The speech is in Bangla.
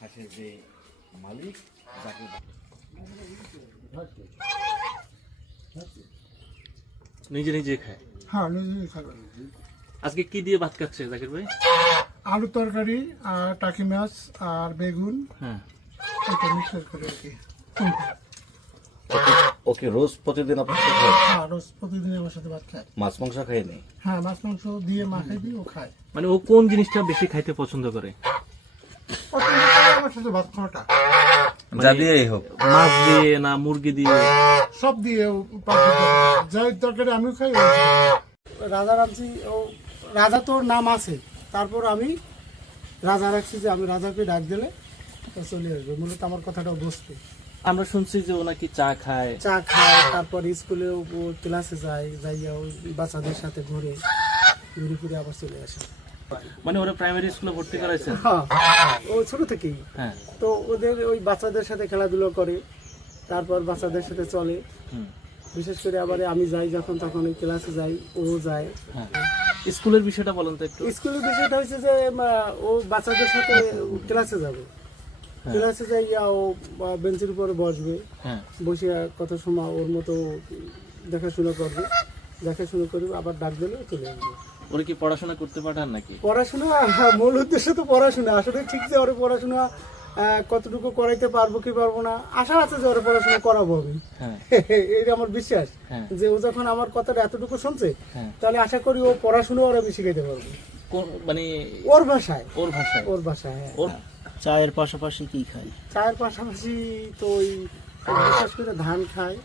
হাঁসের যে মালিক যাকে নিজে নিজে খায়? হ্যাঁ নিজেই খাবে আজকে কি দিয়ে ভাত খাচ্ছে জাকির ভাই? আলু তরকারি আর টাকি মাছ আর বেগুন। হ্যাঁ। এটা মিক্সার করে আর কি। ওকে রোজ প্রতিদিন আপনার সাথে? খায়? হ্যাঁ রোজ প্রতিদিন আমার সাথে ভাত খায়। মাছ মাংস খায়নি? হ্যাঁ মাছ মাংস দিয়ে মাখাই দিই ও খায়। মানে ও কোন জিনিসটা বেশি খাইতে পছন্দ করে? পছন্দ করে আমার সাথে ভাত খাওয়াটা। যা দিয়েই হোক। মাছ দিয়ে না মুরগি দিয়ে? সব দিয়ে যাই তরকারি আমিও খাই রাজা রাখছি ও রাজা তোর নাম আছে। তারপর আমি রাজা রাখছি যে আমি রাজাকে ডাক দিলে চলে আসবে। মূলত আমার কথাটা বুঝতে। আমরা শুনছি যে ও নাকি চা খায়। চা খায় তারপর স্কুলে ও ক্লাসে যায় যাইয়া ওই বাচ্চাদের সাথে ঘুরে ঘুরে ফিরে আবার চলে আসে। মানে ওরা প্রাইমারি স্কুলে ভর্তি করাইছে? হ্যাঁ। ও ছোট থেকেই। হ্যাঁ। তো ওদের ওই বাচ্চাদের সাথে খেলাধুলো করে তারপর বাচ্চাদের সাথে চলে। বিশেষ করে আবার আমি যাই যখন তখন ওই ক্লাসে যাই ও যায়। হ্যাঁ। স্কুলের বিষয়টা বলেন তো একটু। স্কুলের বিষয়টা হচ্ছে যে ও বাচ্চাদের সাথে ক্লাসে যাবে। ক্লাসে যাইয়া ও বেঞ্চের উপরে বসবে। বসে কত সময় ওর মতো দেখাশোনা করবে। দেখাশোনা করবে আবার ডাক দিলে চলে আসবে। ওরা কি পড়াশোনা করতে পাঠান নাকি? পড়াশোনা হ্যাঁ, মূল উদ্দেশ্য তো পড়াশোনা। আসলে ঠিক যে ওর পড়াশোনা কতটুকু করাইতে পারব কি পারব না আশা আছে যে ওর পড়াশোনা করাবো আমি। হ্যাঁ। এটা আমার বিশ্বাস। হ্যাঁ। যে ও যখন আমার কথাটা এতটুকু শুনছে তাহলে আশা করি ও পড়াশোনা ওর আমি শিখাইতে পারব। মানে ওর ভাষায়। ওর ভাষায়। ওর ভাষায় ওর চায়ের পাশাপাশি কি খায়? চায়ের পাশাপাশি তো ওই বিশেষ করে ধান খায়।